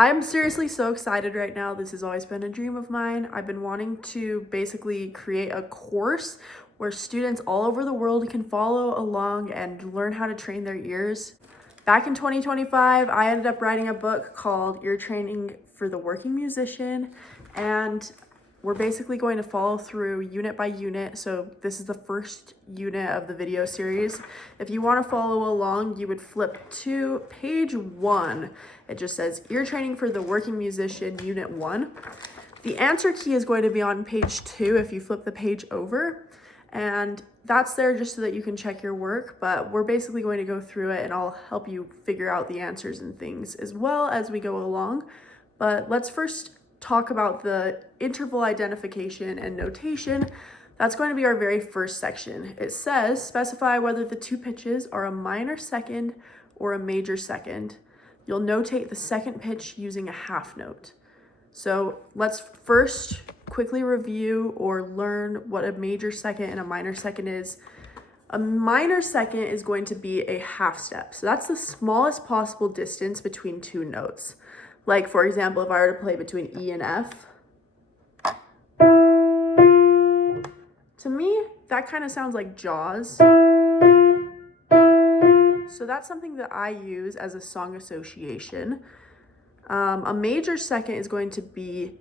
I'm seriously so excited right now. This has always been a dream of mine. I've been wanting to basically create a course where students all over the world can follow along and learn how to train their ears. Back in 2025, I ended up writing a book called Ear Training for the Working Musician, and we're basically going to follow through unit by unit. So this is the first unit of the video series. If you want to follow along, you would flip to page 1. It just says Ear Training for the Working Musician, Unit 1. The answer key is going to be on page 2 if you flip the page over. And that's there just so that you can check your work, but we're basically going to go through it and I'll help you figure out the answers and things as well as we go along. But let's first talk about the interval identification and notation. That's going to be our very first section. It says, specify whether the two pitches are a minor second or a major second. You'll notate the second pitch using a half note. So let's first quickly review or learn what a major second and a minor second is. A minor second is going to be a half step. So that's the smallest possible distance between two notes. Like, for example, if I were to play between E and F, to me, that kind of sounds like Jaws. So that's something that I use as a song association. A major second is going to be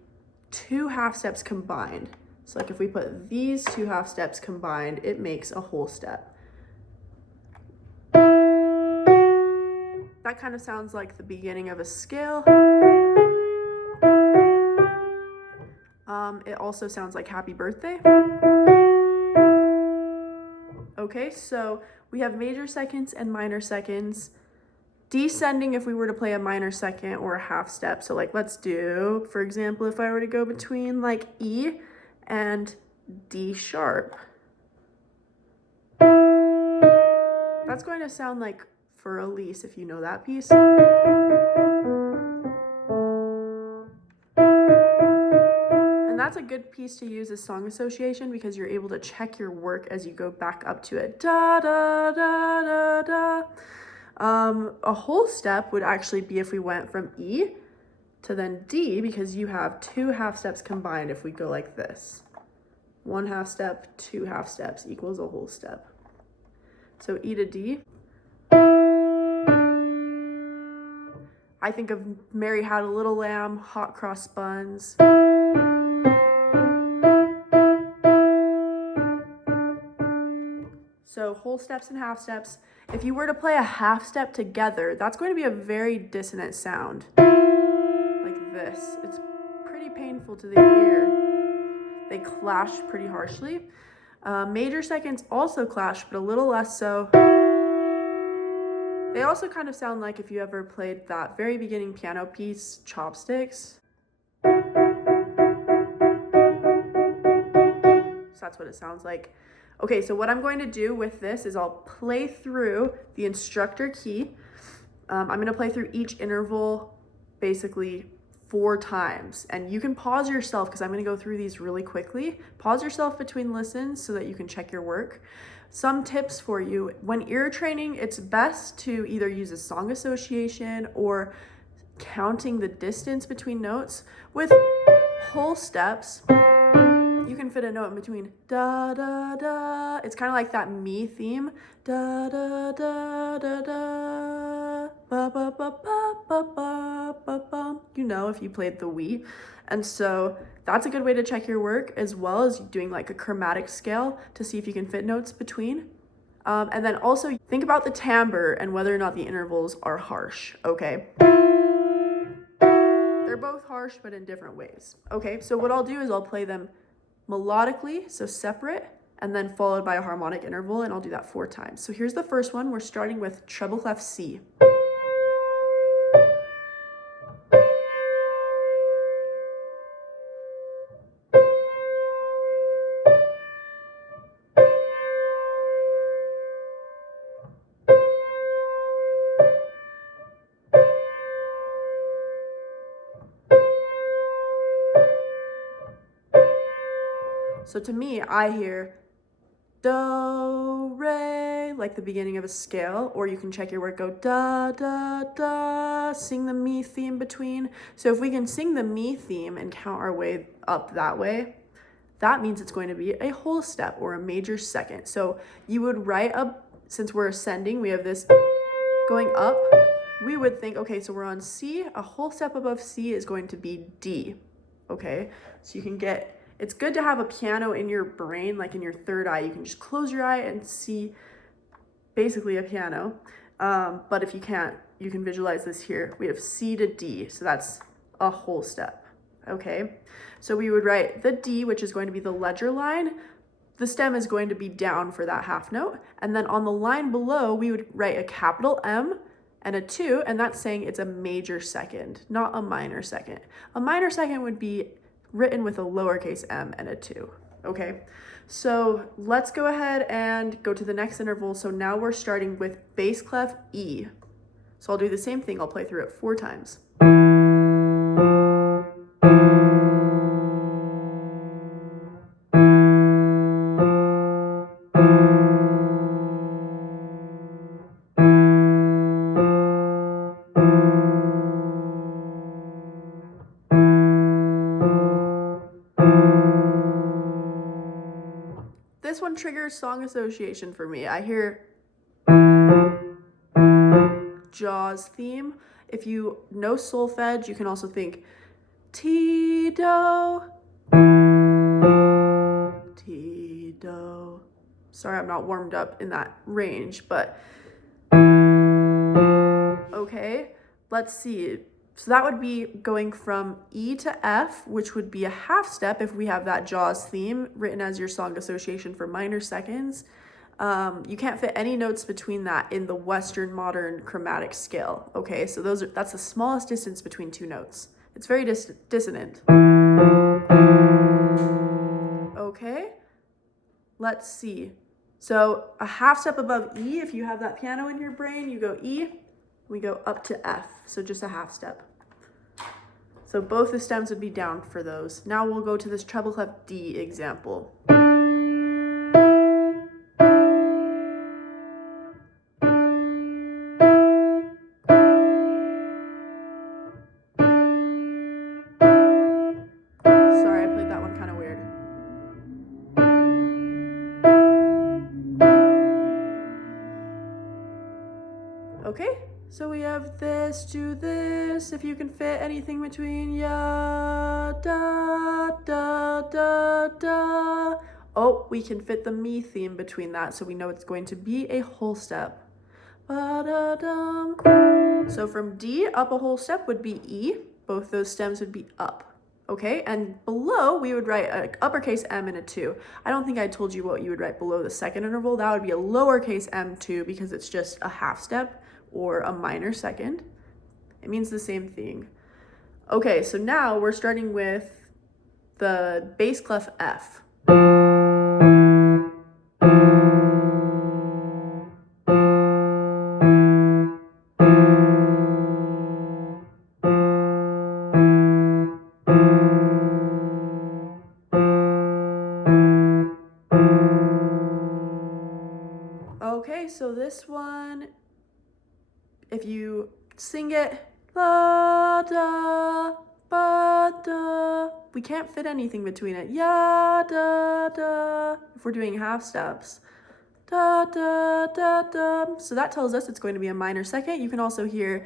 two half steps combined. So like if we put these two half steps combined, it makes a whole step. That kind of sounds like the beginning of a scale. It also sounds like Happy Birthday. Okay, so we have major seconds and minor seconds. Descending if we were to play a minor second or a half step. So like let's do, for example, if I were to go between like E and D sharp. That's going to sound like For Elise, if you know that piece. And that's a good piece to use as song association because you're able to check your work as you go back up to it. Da, da, da, da, da. A whole step would actually be if we went from E to then D, because you have two half steps combined if we go like this. One half step, two half steps equals a whole step. So E to D. I think of Mary Had a Little Lamb, Hot Cross Buns. So whole steps and half steps. If you were to play a half step together, that's going to be a very dissonant sound. Like this. It's pretty painful to the ear. They clash pretty harshly. Major seconds also clash, but a little less so. They also kind of sound like if you ever played that very beginning piano piece, Chopsticks. So that's what it sounds like. Okay, so what I'm going to do with this is I'll play through the instructor key. I'm going to play through each interval basically 4 times. And you can pause yourself because I'm going to go through these really quickly. Pause yourself between listens so that you can check your work. Some tips for you. When ear training, it's best to either use a song association or counting the distance between notes. With whole steps, you can fit a note in between. Da, da, da. It's kind of like that me theme. Da, da, da, da, da. Ba, ba, ba, ba, ba, ba, ba, ba. You know, if you played the we. And so that's a good way to check your work, as well as doing like a chromatic scale to see if you can fit notes between. And then also think about the timbre and whether or not the intervals are harsh, okay? They're both harsh, but in different ways. Okay, so what I'll do is I'll play them melodically, so separate, and then followed by a harmonic interval, and I'll do that 4 times. So here's the first one. We're starting with treble clef C. So to me, I hear do, re, like the beginning of a scale, or you can check your work, go da, da, da, sing the mi theme between. So if we can sing the mi theme and count our way up that way, that means it's going to be a whole step or a major second. So you would write up, since we're ascending, we have this going up, we would think, okay, so we're on C, a whole step above C is going to be D, okay? So you can get, it's good to have a piano in your brain, like in your third eye. You can just close your eye and see basically a piano. But if you can't, you can visualize this here. We have C to D, so that's a whole step, okay? So we would write the D, which is going to be the ledger line. The stem is going to be down for that half note. And then on the line below, we would write a capital M and a 2, and that's saying it's a major second, not a minor second. A minor second would be written with a lowercase m and a 2, okay? So let's go ahead and go to the next interval. So now we're starting with bass clef E. So I'll do the same thing. I'll play through it 4 times. This one triggers song association for me. I hear Jaws theme. If you know solfege, you can also think T, do, T, do. Sorry, I'm not warmed up in that range, but okay, let's see. So that would be going from E to F, which would be a half step if we have that Jaws theme written as your song association for minor seconds. You can't fit any notes between that in the Western modern chromatic scale. Okay, so that's the smallest distance between 2 notes. It's very dissonant. Okay, let's see. So a half step above E, if you have that piano in your brain, you go E, we go up to F, so just a half step. So both the stems would be down for those. Now we'll go to this treble clef D example. Sorry, I played that one kind of weird. Okay, so we have this to this. If you can fit anything between ya, da, da, da, da. Oh, we can fit the mi theme between that, so we know it's going to be a whole step. Ba-da-dum. So from D, up a whole step would be E. Both those stems would be up. Okay, and below we would write an uppercase M and a 2. I don't think I told you what you would write below the second interval. That would be a lowercase m2 because it's just a half step or a minor second. It means the same thing. Okay, so now we're starting with the bass clef F. Okay, so this one, if you sing it, la, da, ba, da, we can't fit anything between it. Ya, da, da, if we're doing half steps. Da, da, da, da. So that tells us it's going to be a minor second. You can also hear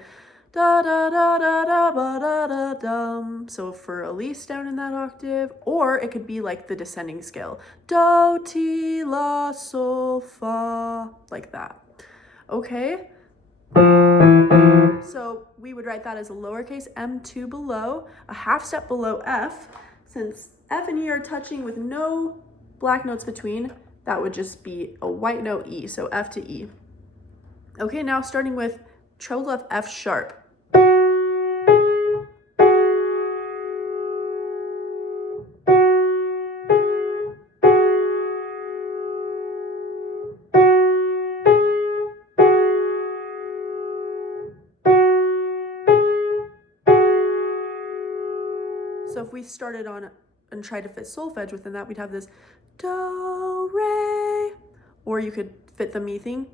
da, da, da, da, da, ba, da, da, dum. So for Elise down in that octave, or it could be like the descending scale. Do, ti, la, sol, fa, like that. Okay. So we would write that as a lowercase m2 below, a half step below F. Since F and E are touching with no black notes between, that would just be a white note E, so F to E. Okay, now starting with treble clef F sharp. So if we started on and tried to fit solfege within that, we'd have this do, re, or you could fit the mi theme,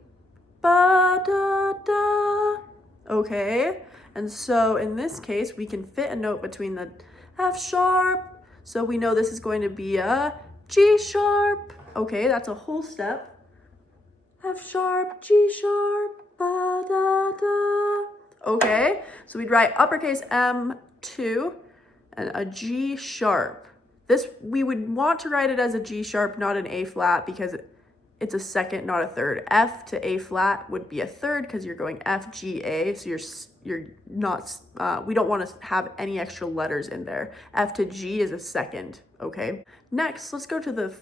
ba, da, da. Okay, and so in this case, we can fit a note between the F sharp. So we know this is going to be a G sharp. Okay, that's a whole step. F sharp, G sharp, ba, da, da. Okay, so we'd write uppercase M2 and a G sharp. This, we would want to write it as a G sharp, not an A flat, because it's a second, not a third. F to A flat would be a third because you're going F, G, A, so you're not, we don't want to have any extra letters in there. F to G is a second, okay? Next, let's go to the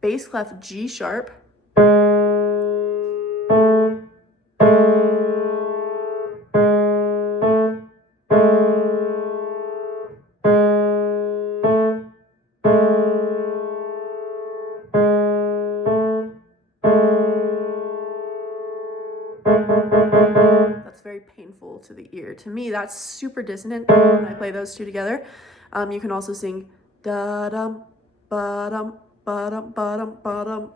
bass clef G sharp. That's very painful to the ear. To me, that's super dissonant when I play those two together. You can also sing da-dum, ba-dum, ba-dum, ba-dum, ba-dum.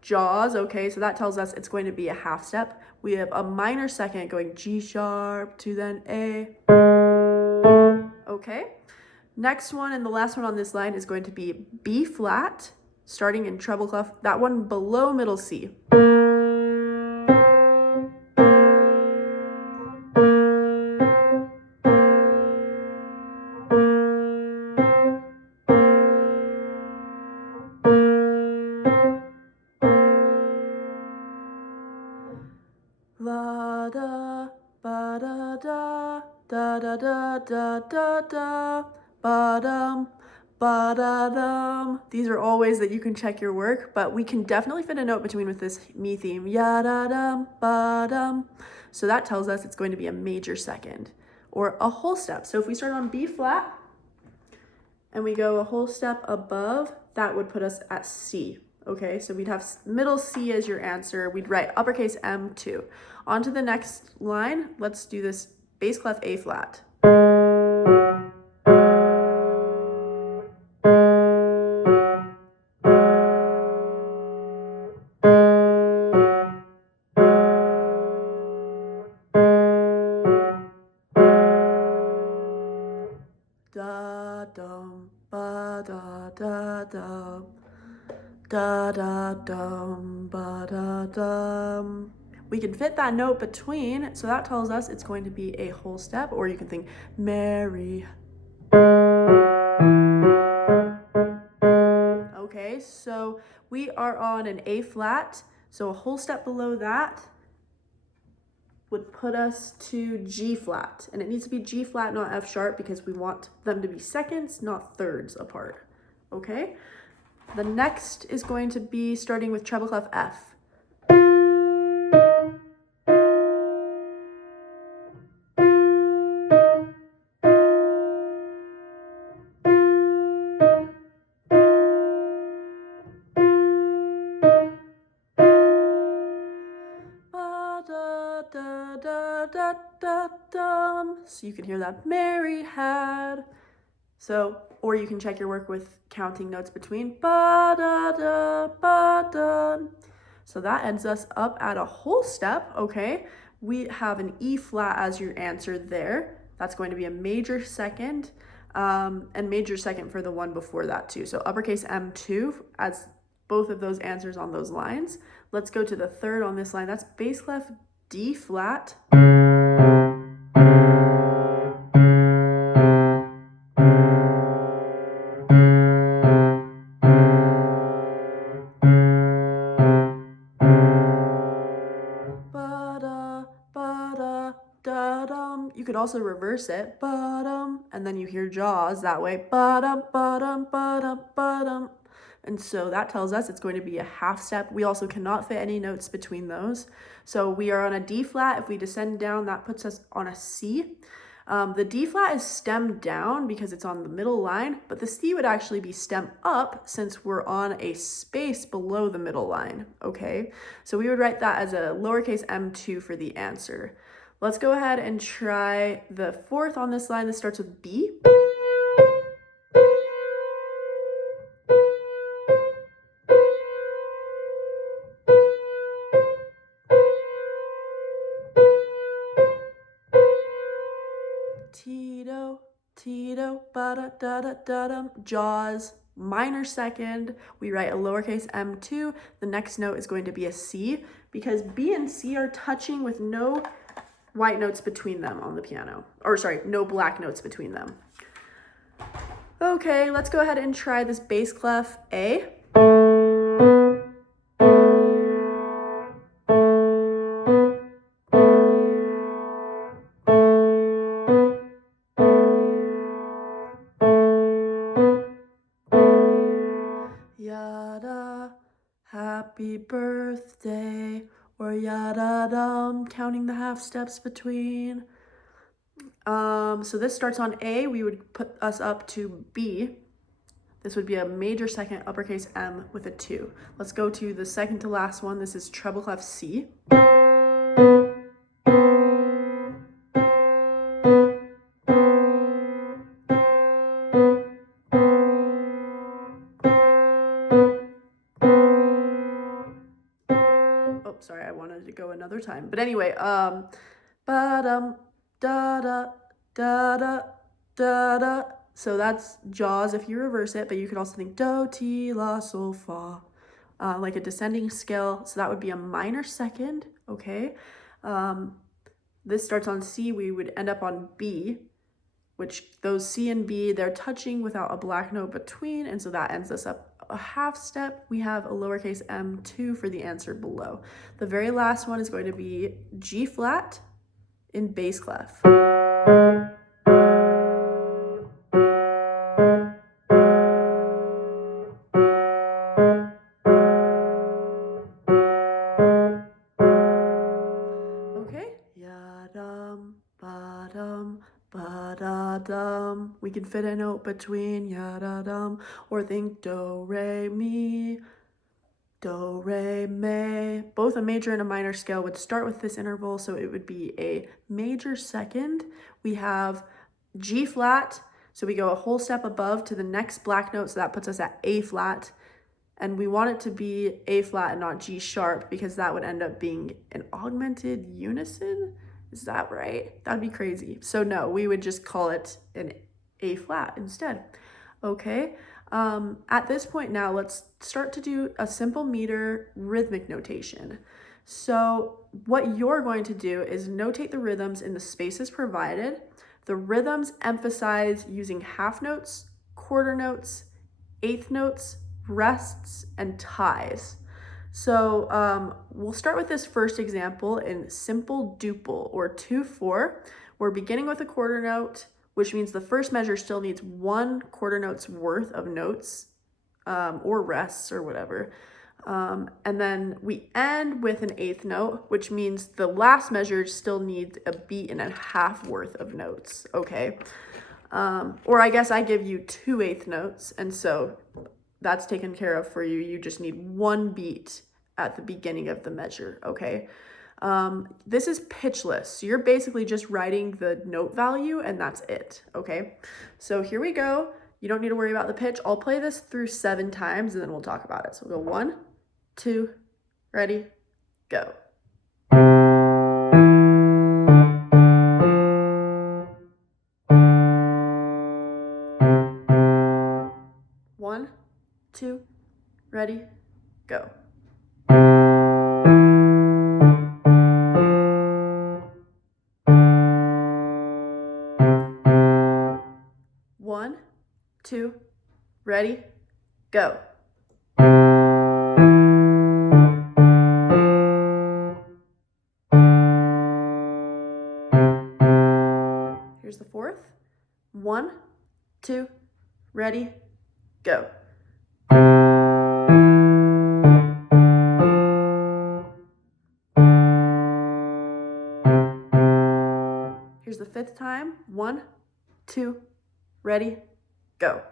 Jaws, okay, so that tells us it's going to be a half step. We have a minor second going G sharp to then A. Okay, next one and the last one on this line is going to be B flat, starting in treble clef, that one below middle C. La da ba da da da da da da da da ba dum ba da dum. These are all ways that you can check your work, but we can definitely fit a note between with this me theme. Ya da dum ba dum. So that tells us it's going to be a major second or a whole step. So if we start on B flat and we go a whole step above, that would put us at C. Okay, so we'd have middle C as your answer. We'd write uppercase M2. On to the next line. Let's do this bass clef A flat. Da dum ba da da dum. Da da dum ba da dum. We can fit that note between, so that tells us it's going to be a whole step, or you can think Mary. Okay, so we are on an A flat, so a whole step below that would put us to G flat, and it needs to be G flat, not F sharp, because we want them to be seconds, not thirds apart. Okay, the next is going to be starting with treble clef F. Da, da, da, da, dum. So you can hear that Mary had. So, or you can check your work with counting notes between ba da da ba da. So that ends us up at a whole step. Okay, we have an E flat as your answer there. That's going to be a major second, and major second for the one before that too. So uppercase M2 as both of those answers on those lines. Let's go to the third on this line. That's bass clef D flat. Ba-da, ba-da, da-dum. You could also reverse it, ba-dum, and then you hear jaws that way, ba-dum, ba-dum, ba-dum, ba-dum. And so that tells us it's going to be a half step. We also cannot fit any notes between those. So we are on a D flat. If we descend down, that puts us on a C. The D flat is stemmed down because it's on the middle line, but the C would actually be stemmed up since we're on a space below the middle line, okay? So we would write that as a lowercase m2 for the answer. Let's go ahead and try the fourth on this line. This starts with B. Tito, Tito, ba-da-da-da-da-dum. Jaws, minor second. We write a lowercase m2. The next note is going to be a C because B and C are touching with no white notes between them on the piano. Or sorry, no black notes between them. Okay, let's go ahead and try this bass clef A. Yada, happy birthday, or yada dum, counting the half steps between. So this starts on A, we would put us up to B. This would be a major second, uppercase M with a 2. Let's go to the second to last one. This is treble clef C. Oh, sorry, I wanted to go another time. But anyway, ba-dum, da-da, da-da, da-da. So that's Jaws if you reverse it, but you could also think do, ti, la, sol, fa, like a descending scale. So that would be a minor second, okay? This starts on C, we would end up on B, which those C and B, they're touching without a black note between, and so that ends us up a half step. We have a lowercase m2 for the answer below. The very last one is going to be G flat in bass clef. Okay, yadum, ba-dum, ba-da-dum. We can fit a note between yada-dum, or think do, re, mi, do, re, mi. Both a major and a minor scale would start with this interval, so it would be a major second. We have G flat, so we go a whole step above to the next black note, so that puts us at A flat. And we want it to be A flat and not G sharp because that would end up being an augmented unison. Is that right? That'd be crazy. So no, we would just call it an A flat instead. Okay, at this point now, let's start to do a simple meter rhythmic notation. So what you're going to do is notate the rhythms in the spaces provided. The rhythms emphasize using half notes, quarter notes, eighth notes, rests, and ties. So we'll start with this first example in simple duple or 2/4. We're beginning with a quarter note, which means the first measure still needs one quarter note's worth of notes or rests or whatever. And then we end with an eighth note, which means the last measure still needs a beat and a half worth of notes, okay? Or I guess I give you 2 eighth notes, and so that's taken care of for you. You just need one beat at the beginning of the measure, okay? This is pitchless, so you're basically just writing the note value and that's it, okay? So here we go. You don't need to worry about the pitch. I'll play this through 7 times and then we'll talk about it. So we'll go 1, 2, ready, go. One, 2, ready, go. One, 2, ready, go. Here's the fourth. 1, 2, ready, go. Here's the fifth time. 1, 2, ready, go.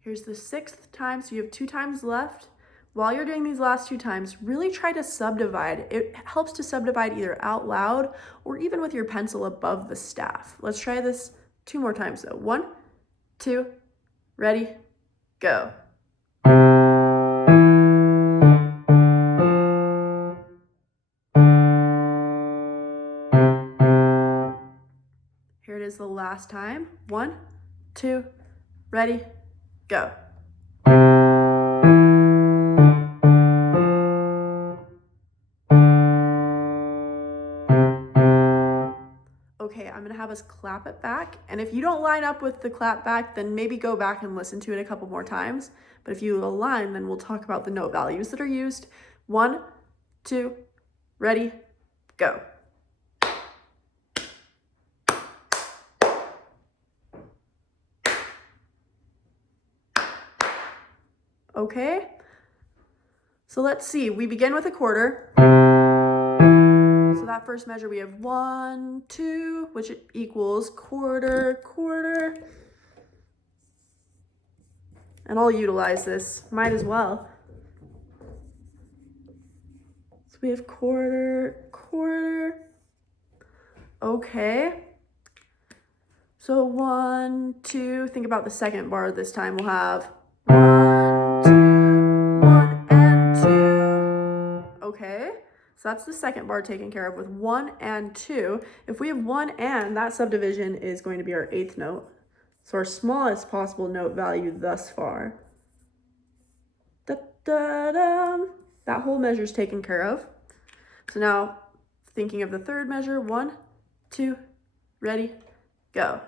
Here's the 6th time, so you have 2 times left. While you're doing these last 2 times, really try to subdivide. It helps to subdivide either out loud or even with your pencil above the staff. Let's try this 2 more times though. 1, 2, ready, go. last time. 1, 2, ready, go. Okay, I'm gonna have us clap it back. And if you don't line up with the clap back, then maybe go back and listen to it a couple more times. But if you align, then we'll talk about the note values that are used. 1, 2, ready, go. Okay, so let's see. We begin with a quarter. So that first measure, we have 1, 2, which equals quarter, quarter. And I'll utilize this, might as well. So we have quarter, quarter. Okay. So 1, 2, think about the second bar this time. We'll have 1, 2, 1, and 2. Okay. So that's the second bar taken care of with 1 and 2. If we have 1 and, that subdivision is going to be our 8th note. So our smallest possible note value thus far. Da, da, da. That whole measure is taken care of. So now, thinking of the third measure, 1, 2, ready, go.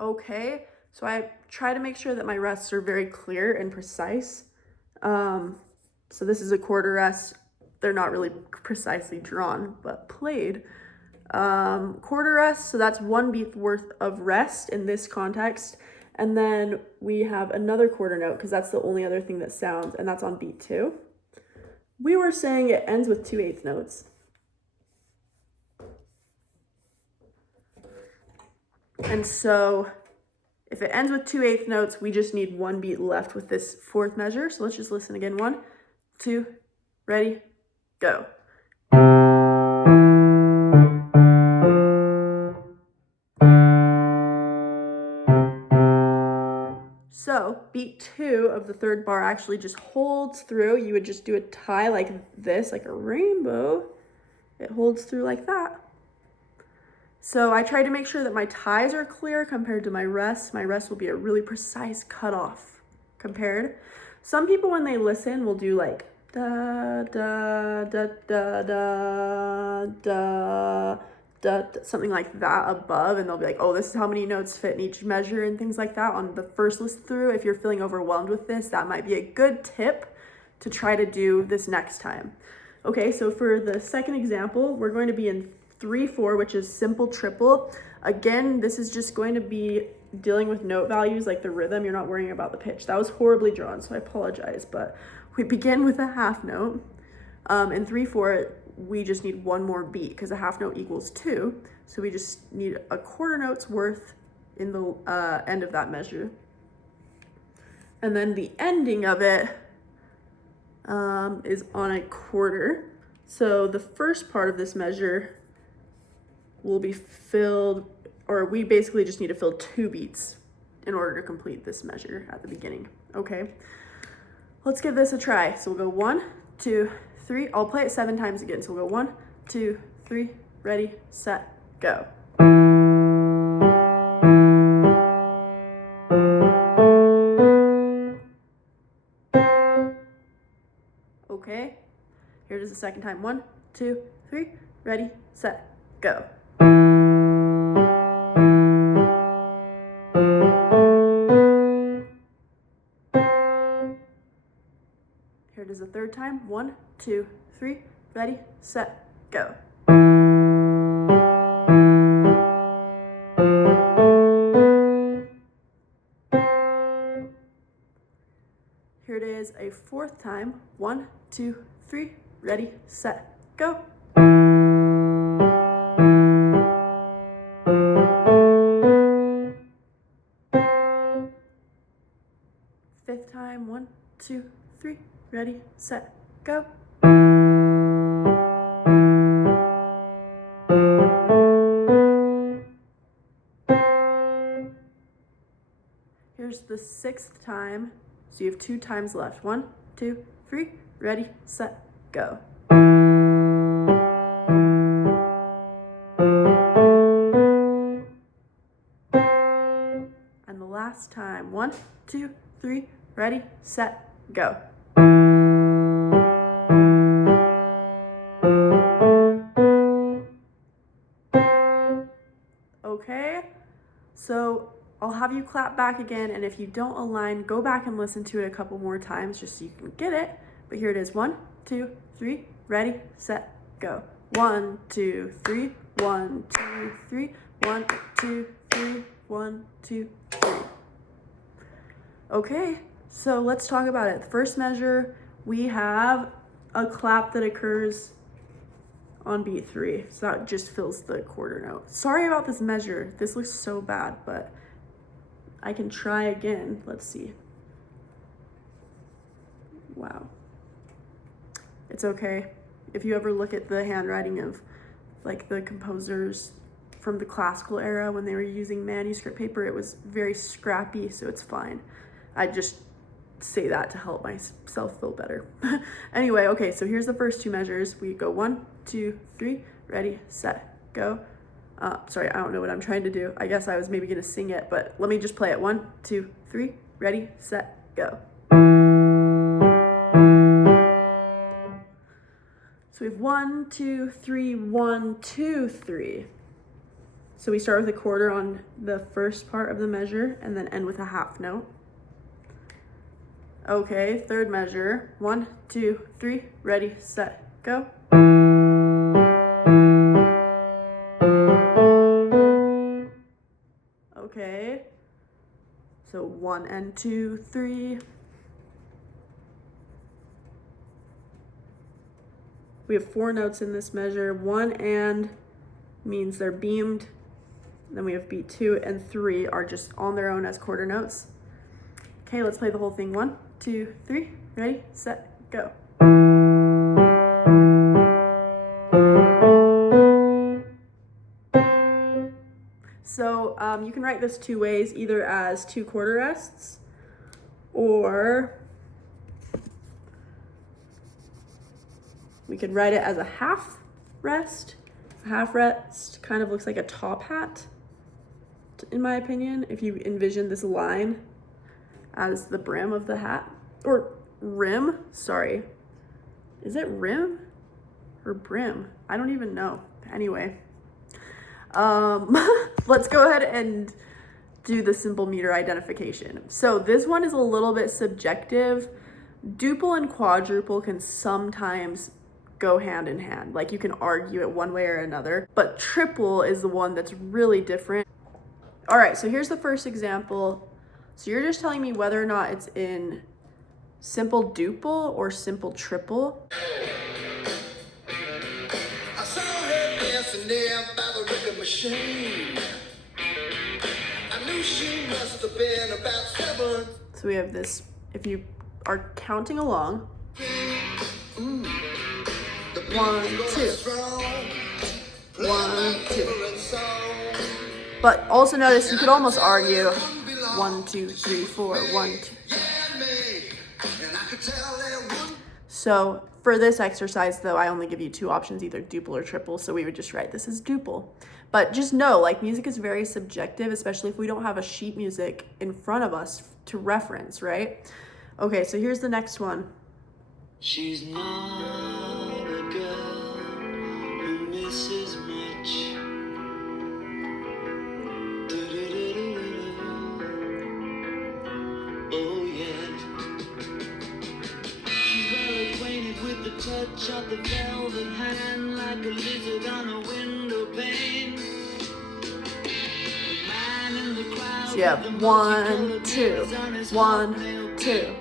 Okay, so I try to make sure that my rests are very clear and precise. So this is a quarter rest. They're not really precisely drawn, but played. Quarter rest, so that's 1 beat worth of rest in this context. And then we have another quarter note because that's the only other thing that sounds, and that's on beat 2. We were saying it ends with 2/8 notes. And so if it ends with 2/8 notes, we just need 1 beat left with this fourth measure. So let's just listen again. 1, 2, ready, go. So beat 2 of the third bar actually just holds through. You would just do a tie like this, like a rainbow. It holds through like that. So I try to make sure that my ties are clear compared to my rests. My rest will be a really precise cutoff compared. Some people, when they listen, will do like da, da, da, da, da, da, da, something like that above, and they'll be like, oh, this is how many notes fit in each measure and things like that on the first listen through. If you're feeling overwhelmed with this, that might be a good tip to try to do this next time. Okay, so for the second example, we're going to be in 3/4, which is simple triple. Again, this is just going to be dealing with note values like the rhythm. You're not worrying about the pitch. That was horribly drawn, so I apologize, but we begin with a half note. In 3/4, we just need 1 more beat because a half note equals 2. So we just need a quarter note's worth in the end of that measure. And then the ending of it is on a quarter. So the first part of this measure will be filled, or we basically just need to fill 2 beats in order to complete this measure at the beginning. Okay, let's give this a try. So we'll go 1, 2, 3. I'll play it 7 times again. So we'll go 1, 2, 3, ready, set, go. Okay, here it is the second time. 1, 2, 3, ready, set, go. Here it is the third time. 1, 2, 3, ready, set, go. Here it is a 4th time. 1, 2, 3, ready, set, go. 5th time. 1, 2, 3, ready, set, go. Here's the 6th time. So you have 2 times left. 1, 2, 3, ready, set, go. last time. 1, 2, 3, ready, set, go. Okay, so I'll have you clap back again, and if you don't align, go back and listen to it a couple more times just so you can get it. But here it is. 1, 2, 3, ready, set, go. 1, 2, 3, 1, 2, 3, 1, 2, 3, 1, 2, 3. Okay, so let's talk about it. The first measure, we have a clap that occurs on beat 3, so that just fills the quarter note. Sorry about this measure. This looks so bad, but I can try again. Let's see. Wow. It's okay. If you ever look at the handwriting of like the composers from the classical era when they were using manuscript paper, it was very scrappy, so it's fine. I just say that to help myself feel better. Anyway, okay, so here's the first 2 measures. We go 1, 2, 3, ready, set, go. Sorry, I don't know what I'm trying to do. I guess I was maybe gonna sing it, but let me just play it. 1, 2, 3, ready, set, go. So we have 1, 2, 3, 1, 2, 3. So we start with a quarter on the first part of the measure and then end with a half note. Okay, third measure. 1, 2, 3, ready, set, go. Okay, so 1 and 2, 3. We have 4 notes in this measure. 1 and means they're beamed. Then we have beat 2 and 3 are just on their own as quarter notes. Okay, let's play the whole thing. 1, 2, 3, ready, set, go. So you can write this 2 ways, either as 2 quarter rests, or we could write it as a half rest. A half rest kind of looks like a top hat, in my opinion, if you envision this line as the brim of the hat, or rim, sorry. Is it rim or brim? I don't even know. Anyway, let's go ahead and do the simple meter identification. So this one is a little bit subjective. Duple and quadruple can sometimes go hand in hand. Like you can argue it one way or another, but triple is the one that's really different. All right, so here's the first example. So you're just telling me whether or not it's in simple duple or simple triple. I saw her dancing there by the record machine. I knew she must have been about 7. So we have this, if you are counting along. 1, 2. 1, 2. But also notice you could almost argue 1, 2, 3, 4, 1, 2. So for this exercise though, I only give you 2 options, either duple or triple. So we would just write this as duple. But just know, like, music is very subjective, especially if we don't have a sheet music in front of us to reference, right? Okay, so here's the next one. She's not a girl who misses much. Oh yeah. She's well acquainted with the touch of the velvet hand, like a lizard on a window pane. So you have 1, 2, 1, 2,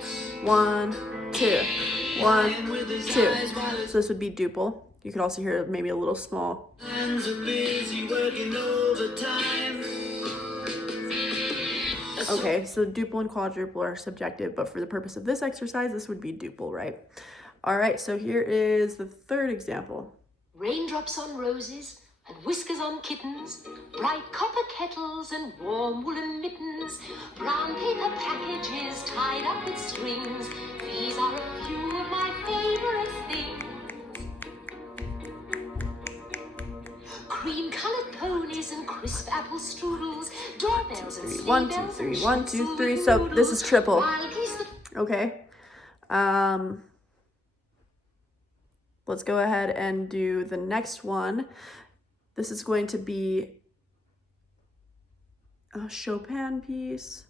1, 2, 1, 2. So this would be duple. You could also hear maybe a little small. Okay, so duple and quadruple are subjective, but for the purpose of this exercise, this would be duple, right? All right, so here is the third example. Raindrops on roses and whiskers on kittens, bright copper kettles and warm woolen mittens, brown paper packages tied up with strings. These are a few of my favorite things. Cream-colored ponies and crisp apple strudels, dog bells and three, sleigh 1, 2, bells 3, and 1, 2, shoots 3. So this is triple. wild geese that Okay. Let's go ahead and do the next one. This is going to be a Chopin piece.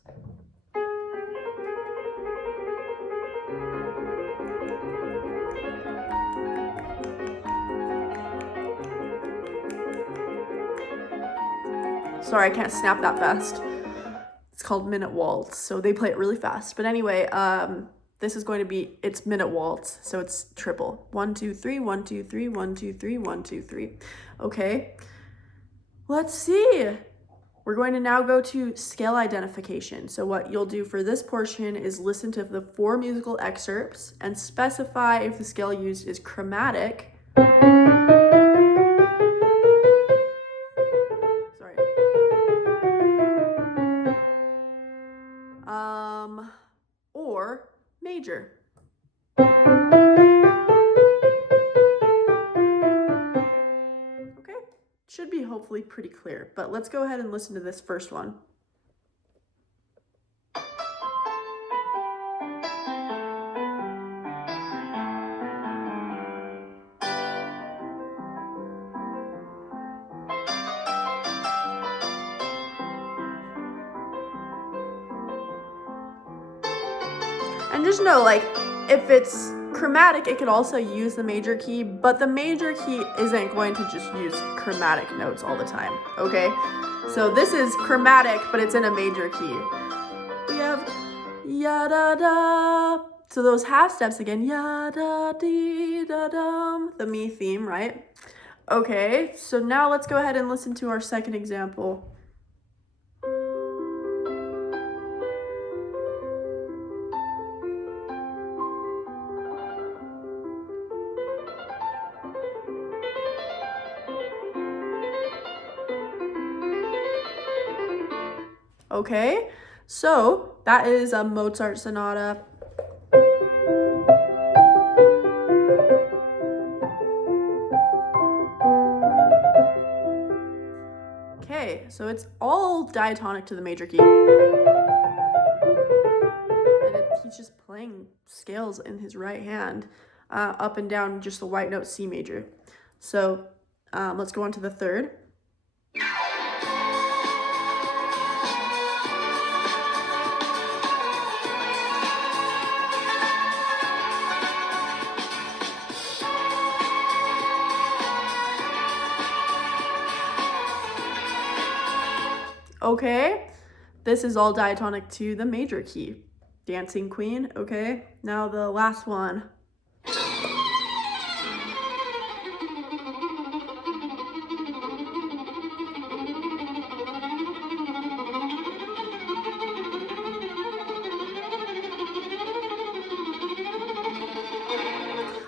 Sorry, I can't snap that fast. It's called minute waltz, so they play it really fast. But anyway, this is going to be, it's minute waltz, so it's triple. 1, 2, 3, 1, 2, 3, 1, 2, 3, 1, 2, 3. Okay, let's see. We're going to now go to scale identification. So what you'll do for this portion is listen to the 4 musical excerpts and specify if the scale used is chromatic. Sorry. Or major. Okay, should be hopefully pretty clear, but let's go ahead and listen to this first one. And just know, like, if it's chromatic, it could also use the major key, but the major key isn't going to just use chromatic notes all the time, okay? So this is chromatic, but it's in a major key. We have ya-da-da. So those half steps again, ya-da-dee-da-dum, the me theme, right? Okay, so now let's go ahead and listen to our second example. Okay, so that is a Mozart sonata. Okay, so it's all diatonic to the major key. And he's just playing scales in his right hand, up and down just the white note C major. So let's go on to the third. Okay, this is all diatonic to the major key. Dancing Queen, okay? Now the last one.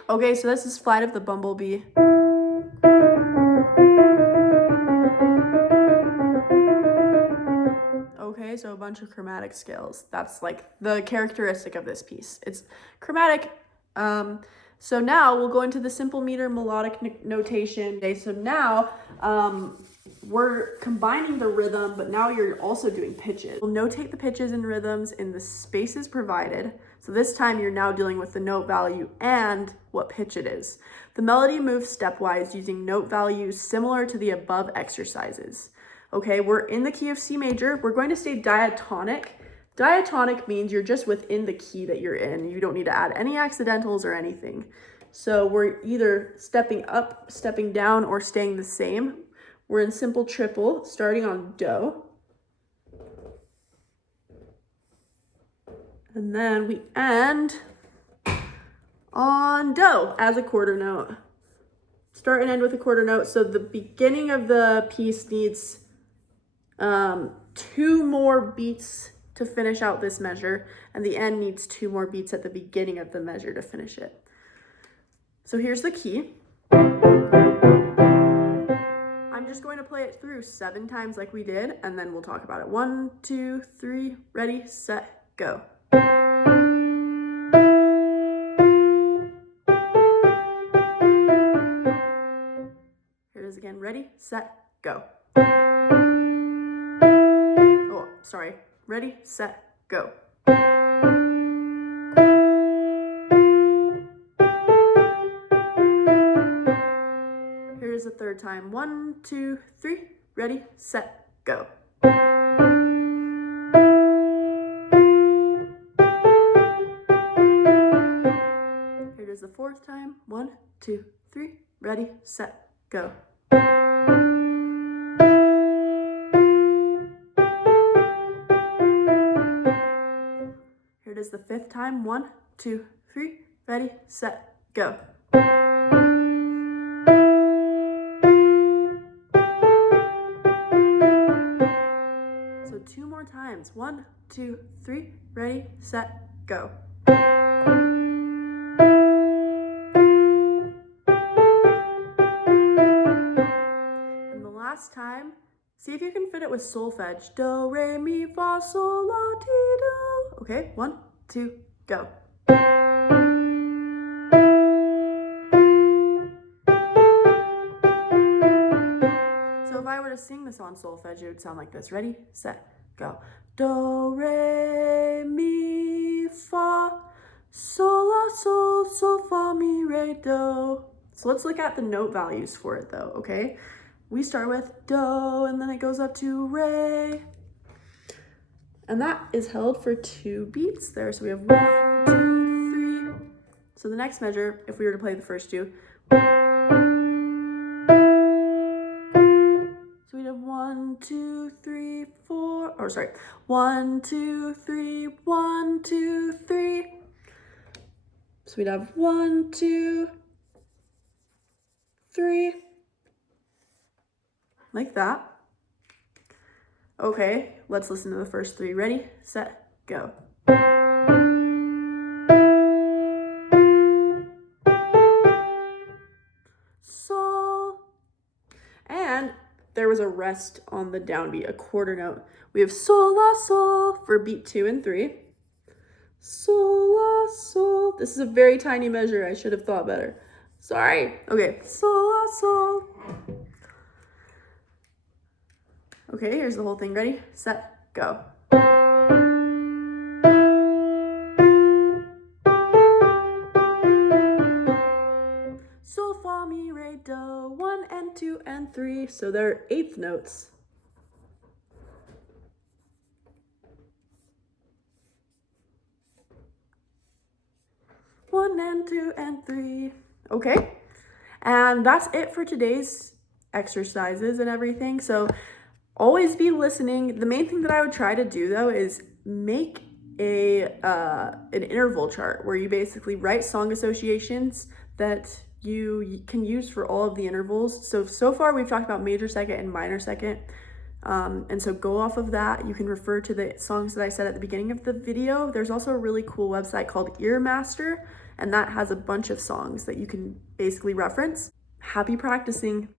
Okay, so this is Flight of the Bumblebee. Okay, so a bunch of chromatic scales. That's like the characteristic of this piece. It's chromatic. So now we'll go into the simple meter melodic notation. Okay, so now we're combining the rhythm, but now you're also doing pitches. We'll notate the pitches and rhythms in the spaces provided. So this time you're now dealing with the note value and what pitch it is. The melody moves stepwise using note values similar to the above exercises. Okay, we're in the key of C major. We're going to stay diatonic. Diatonic means you're just within the key that you're in. You don't need to add any accidentals or anything. So we're either stepping up, stepping down, or staying the same. We're in simple triple, starting on Do. And then we end on Do as a quarter note. Start and end with a quarter note. So the beginning of the piece needs 2 more beats to finish out this measure, and the end needs 2 more beats at the beginning of the measure to finish it. So here's the key. I'm just going to play it through 7 times like we did, and then we'll talk about it. 1, 2, 3, ready, set, go. Here it is again, ready, set, go. Oh, sorry, ready, set, go. Here's the third time. 1, 2, 3, ready, set, go. Here is the fourth time. 1, 2, 3, ready, set, go. Here it is the fifth time. 1, 2, 3, ready, set, go. So 2 more times. 1, 2, 3, ready, set, go. And the last time, see if you can fit it with solfege. Do, re, mi, fa, sol, la, ti, do. Okay, 1, 2, go. So if I were to sing this on solfege, it would sound like this. Ready, set, go. Do, re, mi, fa, sol, la, sol, sol, fa, mi, re, do. So let's look at the note values for it though, okay? We start with do, and then it goes up to re. And that is held for 2 beats there. So we have 1, 2, 3. So the next measure, if we were to play the first 2, so we'd have 1, 2, 3, 4, or sorry, 1, 2, 3, 1, 2, 3. So we'd have 1, 2, 3, like that. Okay, let's listen to the first 3. Ready, set, go. Sol. And there was a rest on the downbeat, a quarter note. We have sol, la, sol for beat 2 and 3. Sol, la, sol. This is a very tiny measure. I should have thought better. Sorry. Okay, sol, la, sol. Okay, here's the whole thing. Ready, set, go. Sol, fa, mi, re, do. 1 and 2 and 3. So they're 8th notes. One and 2 and 3. Okay, and that's it for today's exercises and everything. So always be listening. The main thing that I would try to do though is make an interval chart where you basically write song associations that you can use for all of the intervals. So far we've talked about major second and minor second. And so go off of that. You can refer to the songs that I said at the beginning of the video. There's also a really cool website called Earmaster, and that has a bunch of songs that you can basically reference. Happy practicing.